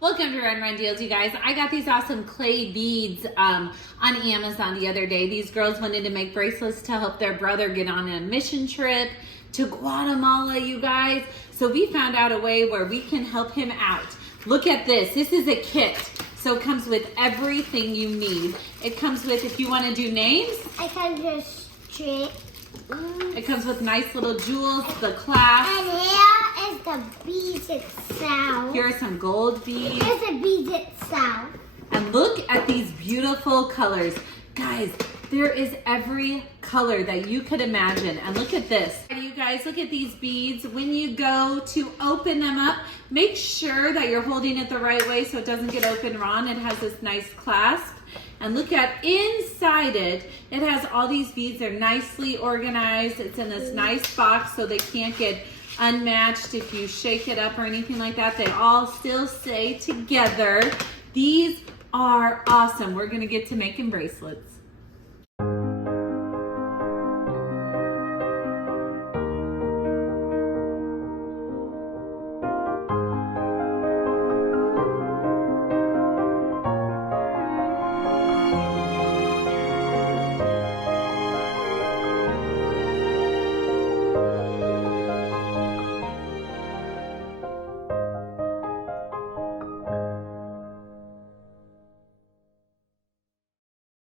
Welcome to Run Deals, you guys. I got these awesome clay beads on Amazon the other day. These girls wanted to make bracelets to help their brother get on a mission trip to Guatemala, you guys. So we found out a way where we can help him out. Look at this. This is a kit. So it comes with everything you need. It comes with, if you want to do names. I can just straight. It comes with nice little jewels, the clasp. And here is the beads itself. Here are some gold beads. Here's the beads itself. And look at these beautiful colors. Guys, there is every color that you could imagine. And look at this. You guys, look at these beads. When you go to open them up, make sure that you're holding it the right way so it doesn't get open wrong. It has this nice clasp. And look at inside it. It has all these beads. They're nicely organized. It's in this nice box so they can't get unmatched if you shake it up or anything like that. They all still stay together. These are awesome. We're going to get to making bracelets.